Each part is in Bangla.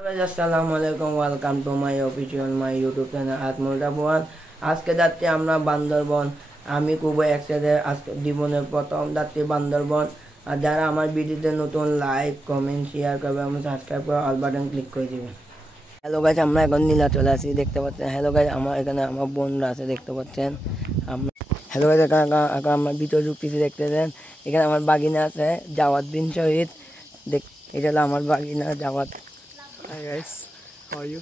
আসসালামু আলাইকুম, welcome to my official my YouTube channel আজমলটা বোয়াল। আজকে যাচ্ছি আমরা বান্দরবন। আমি খুব একসাথে আজকে জীবনের প্রথম যাচ্ছি বান্দরবন। আর যারা আমার ভিডিওতে নতুন লাইক কমেন্ট শেয়ার করবে এবং সাবস্ক্রাইব করে অল বাটন ক্লিক করে দেবেন। হ্যালো গাইজ, আমরা এখন নীলা চলে আসি, দেখতে পাচ্ছেন। হ্যালো গাইজ, আমার এখানে আমার বোনরা আছে, দেখতে পাচ্ছেন। আমরা হ্যালো গাইজ, এখন আমার ভিতর ঢুকতেছি, দেখতে দেন। এখানে আমার বাগিনা আছে জাওয়াত বিন শহীদ। দেখ, এটা হলো আমার বাগিনা Zawad. Hi guys, how are you?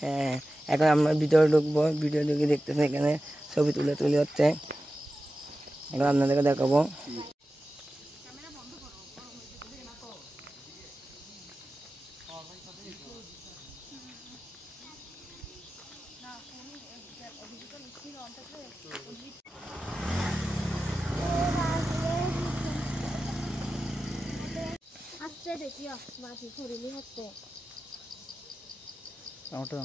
হ্যাঁ, এখন আমরা ভিতরে ঢুকবো। ভিডিও ঢুকে দেখতেছি এখানে ছবি তুলে হচ্ছে। এখন আপনাদেরকে দেখাবো। আস্তে দেখিও মাটি ফুরিলি হচ্ছে ওটা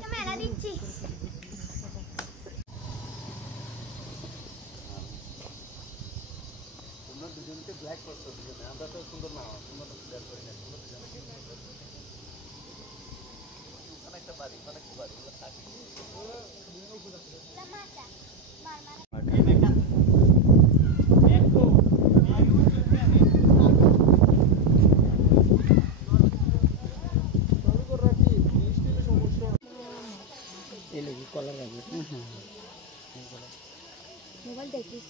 ক্যামেরা দিচ্ছি। তোমরা দুজনকে ব্ল্যাক করছো, দুজনে আমরা তো সুন্দর না, তোমরা তো ব্ল্যাক করে না, তোমরা দুজনে অনেকটা বাড়ি থাকি। কলার গাছ মোবাইল দেখিস